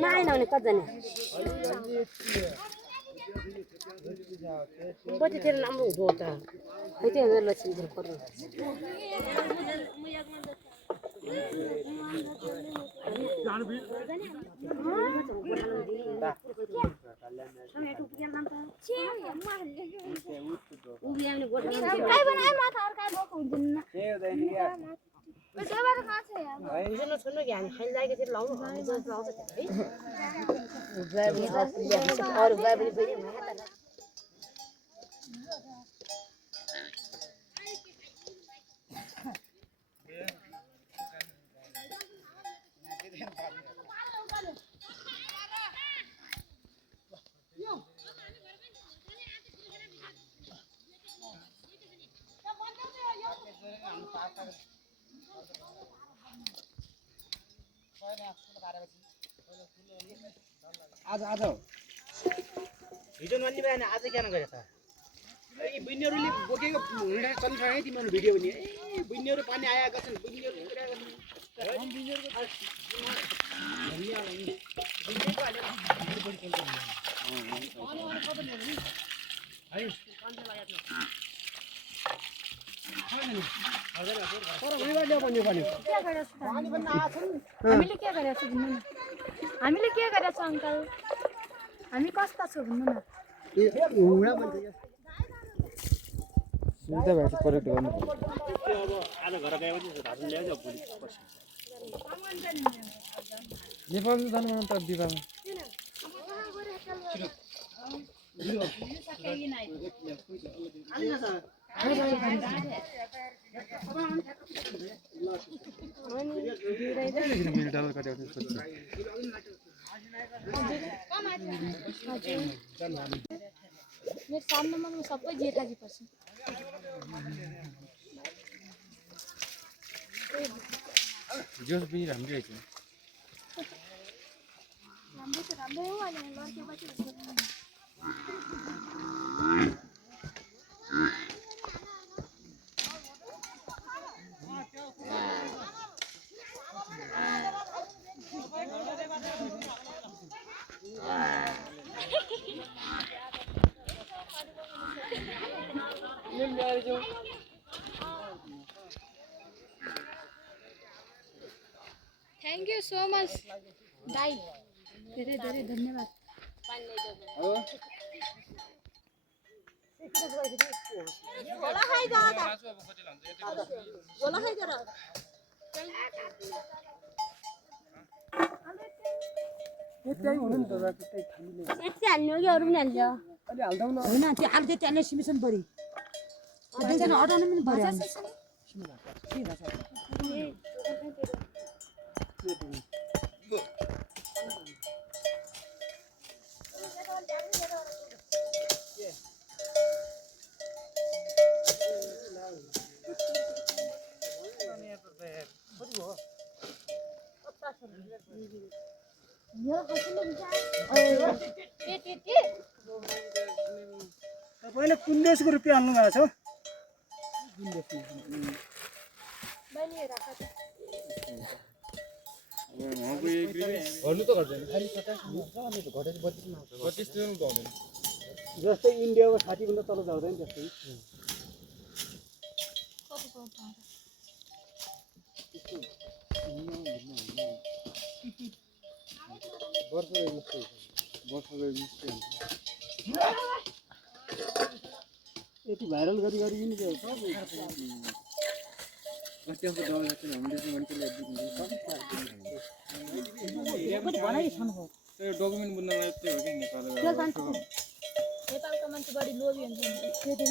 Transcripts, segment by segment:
नाही ना कजन बटी तेरे नाम होता है ते लक्ष्मी जी कर काय बनाय माथा और काय बोक हुँदैन बेसरबार कहाँ छ यार सुन्नु सुन्नु के हामी खाइ लागेको थियो लाउनु हामी जस लाउँछ है और गए पनि फेरि आज हिजो नन्नी बिहान आज किन गरे त ए बुइनेहरूले बोकेको हिँडेर चलिसके तिमीहरु भिडियो पनि ए बुइनेहरू पानी आएका छन् बुइनेहरू उडेका छन् हम बुइनेहरूको हामीले के गरेछ अंकल हामी कस्ता छौ भन्नु न सुन्दै भए करेक्ट गर्नु अब आज घर गएपछि भाषण ल्याउँछ भोलि पर्छ नेपाल जानु मन त दिबामा मेरो सामनामा सबै जेठाजी पर्छ जोस पनि राम्रै छ राम्रै हो अनि लड्केपछि थैंक यू सो मच दाई धेरै धेरै धन्यवाद गोला खाइ जा गोला खाइ जा त्यही हुनु नि त त्यही हामीले यति हाल्नु कि अरु पनि हाल्छ अलि हाल्दौ न हैन त्यो आलु चाहिँ त्यसले सिमिसन परि त्यसले अटाउनु पनि पर्यो तपाईले कुन देशको रुपैयाँ हाल्नु भएको छ कुन देशमा गर्नु त गर्दैन खाली 50 हुन्छ अनि त घटेर 32 मा आउँछ 32 तिर त हुँदैन जस्तै इन्डियाको 60 भन्दा तल जाउँदैन त्यस्तै वर्षले निस्क्यो यति भाइरल गरी गरी नि के सब अस्तिको दबाई चाहिँ हामीले चाहिँ मान्छेले पनि भनाइ छन् त्यो डकुमेन्ट बुझ्नलाई त्यो हो कि नेपालको नेपालको मान्छे बढी लोभी हुन्छ त्यो दिन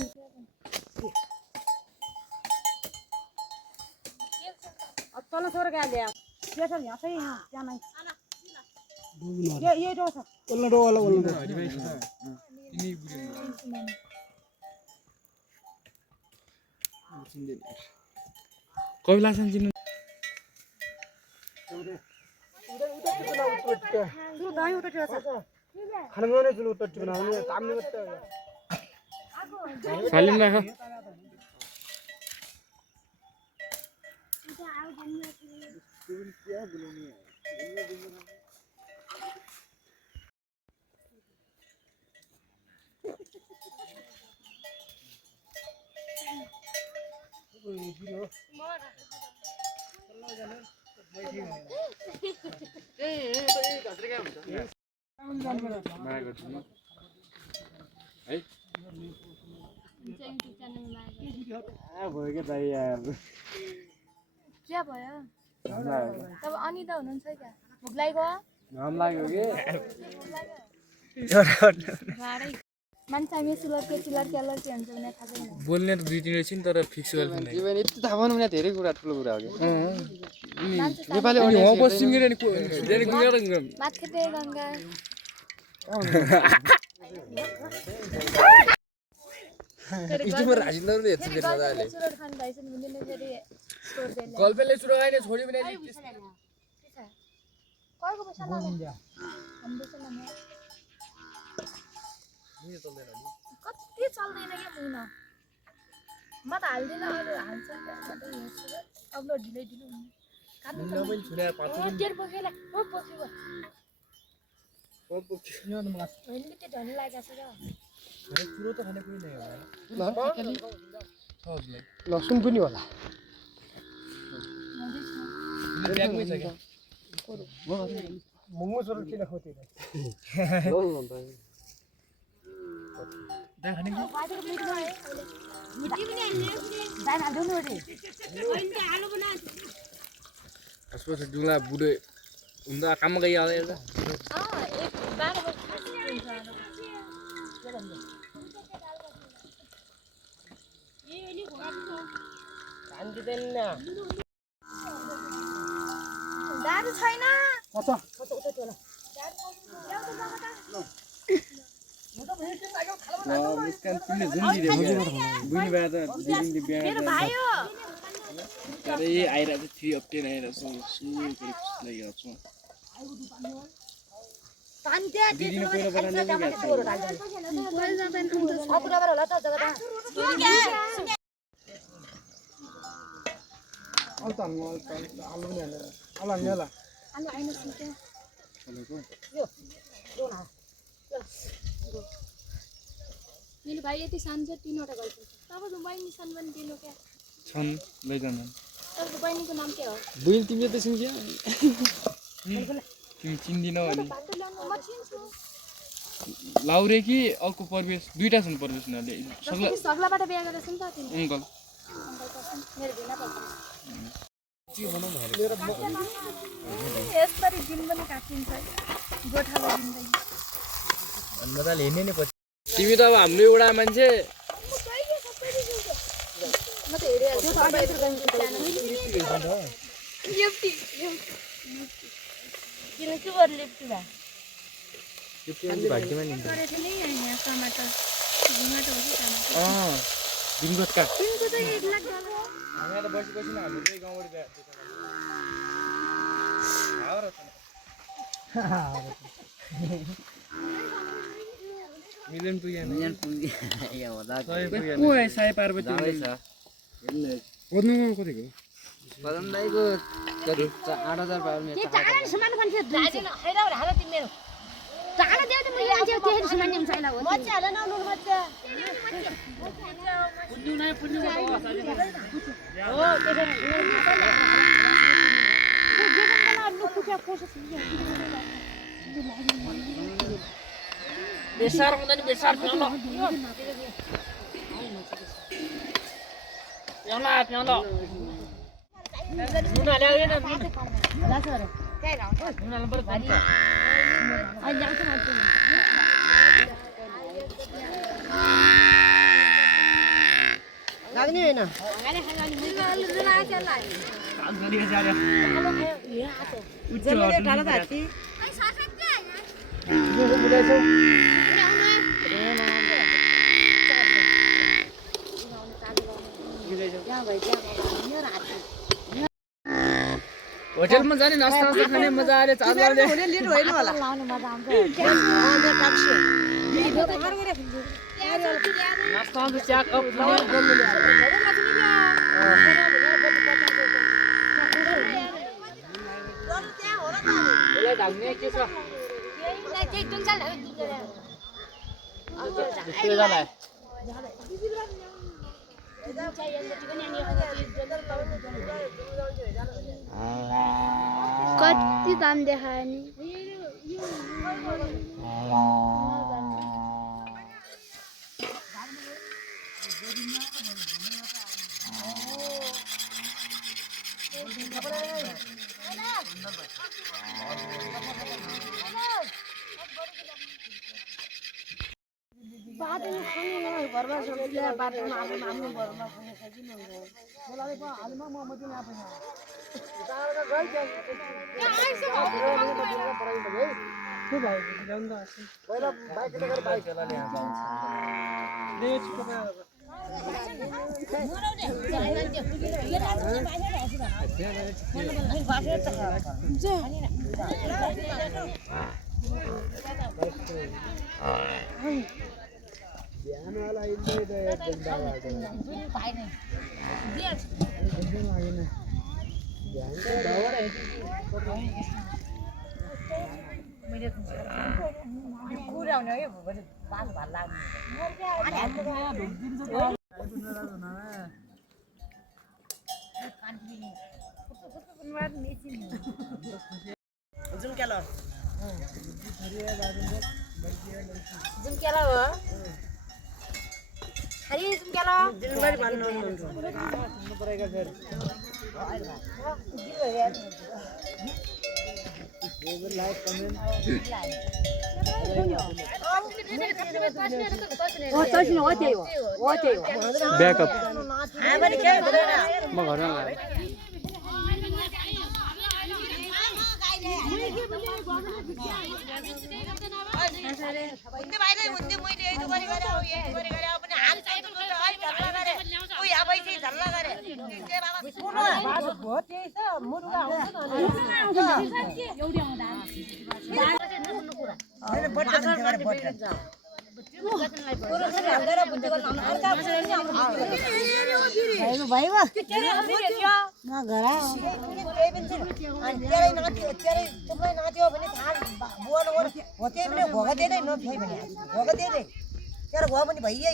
तल छोरा क्या ल्या ये सब यहाँ सही यहाँ क्या नहीं ये डो छ ओल्लो डो वाला ओल्लो डो तिमी बुझ्नु कविलासन चिन्नु तू दाई उतर छ खनगने जुल उतर टिकना हमने सामने मत साइलेन्ट राख माया गर्छु म है युट्युब च्यानलमा भयो के दाइ यार के भयो तब अनिता हुनुहुन्छ क्या भोक लागेको घाम लाग्यो के भाडै मान्छे हामी सुलर्के चिलर्के अलर्के हुन्छ भने थाहा छैन बोल्ने त दुई तिन छिन् तर फिक्स गर्दैन यो पनि यति थाहा पाउनु भने धेरै कुरा ठुलो कुरा हो कि नेपाली अनि हो पश्चिम गिरे नि धेरै गुगेर माथेटे गङ्गा युट्युबर हाजिन्दरले हेर्छ फेरि मजाले सुरट खान भाइसन भन्ने ने फेरि स्टोर देले गल्पेले सुरु गाइने छोडी पनि कयको पैसा लाग्यो हाम्रो चाहिँ नम्बर कति चल्दैन के मुन म त हाल्दिन अरु हाल्छ त्यहाँबाट हेर्छु अपलोड ढिलै ढिलो हुन्छ काट्नु पनि छुने पाँच डेढ पोखेला ओ पोखेको होइन कि त्यो ढल लागेको छ र सुरु त खाने कोही नै होला लसुन पनि होला ब्यागमै छ के मुंगो सर किन खोते दा खाने कि बाहिर मिट गए मिटी पनि हाल्ने दाइ हाल्नु न रे अहिले आलु बना अस्पताल जुला बुढे हुँदा काम गइहाल्यो एक 12 वर्ष दारु छैन कता मुस्कान तिमीले जुन दिदे बुझ्नु भए त दिदी बिहा मेरो भाइ हो अरे आइरा चाहिँ 3 अप्टेन आइरा छ सुई गरे लागि छु पानी दे दिदीले कोइला बनाउने नि कोही जाँदैन अपुराबाट होला त जग्गा अलता आलु पनि हालेर आलु हाल्नेला अनि आइन सुते मेरो भाइ यति सानो छ 3 वटा गल्प तपाईको बहिनी सानो पनि दिनु क्या छन् लैजान तपाईको बहिनीको नाम के हो बुइन तिमीले त सुन्छ तिमी चिन्दिनौ अनि म चिन्छु लाउरे कि अर्को परवेश दुईटा छन् परवेश नले सगला सगलाबाट बिहे गरेछ नि त तिमी अंकल मेरो भिना पर्छ के बनाउँ भने यसरी दिन पनि काटिन्छ गोठालो दिँदैन मजाले हिँड्ने नि पछि तिमी त अब हाम्रो एउटा मान्छे म त हेरिहाल्छु लिफ्टी किन के गर लिफ्टी भा भाग्यमा नि गरेको नि यहाँ टमाटर टमाटर हो कि टमाटर दिनगतका तिनको चाहिँ 1 लाख डलर हामी त बसी बसी न हाम्रो चाहिँ गाउँबाट बिहा हावर मिलन पुग्यो मिलियन पुग्यो या होला को है साई पार्वती जाँदैछ पद्ममा कतिको पदम दाइको 8000 पायो के टाढा सामान पनि राजिन हैरा हाल तिमी मेरो टाढा देऊ त मैले आउँछु त्यही सामान नि छैन हो मच्छा हाल न नुन मच्छा पुन्नु नै पुन्नु हो त्यसरी बेसार हुँदैन बेसार प्याउलो प्याउलो नुन हाल्यो नुन हाल्नु पर्छ अहिले आउँछ मान्छे लाग्ने होइन होटलमा जाने नास्ता खाने मजा आले चार्ज लाउने लिड होइन होला लाउने मजा आउँछ नास्ता त चिया कप यसलाई ढाक्ने के छ कति दाम देखायो नि बाटो खानु घरमा सबैले बाटोमा आफ्नो घरमा खाने सजिलो हुन्छ बोलाले पो हालमा म मदिन आफै तारका गइ के आइसो पढाइ भए के भयो ल्याउन त पहिला बाइक लिएर बाइक चलाले यहाँ पाउँछ ले छिटो वाला Hari jumkela दिनभरि भन्नुहुन्छ परेका फेरि लाइक कमेन्ट ब्याकअप हामी के म घरमा लाग्यो हुन्थे भाइले हुन्थे मैले यही गरी गरे अब यही गरी गरे अब पनि हाल चाहिँ झल्ला गरे उही अब चाहिँ झल्ला गरे के बाबा कुन भोट चाहिँ छ मुरुगा आउँछ न एउटी आउँदा हैन भोट गरे भोट भइयो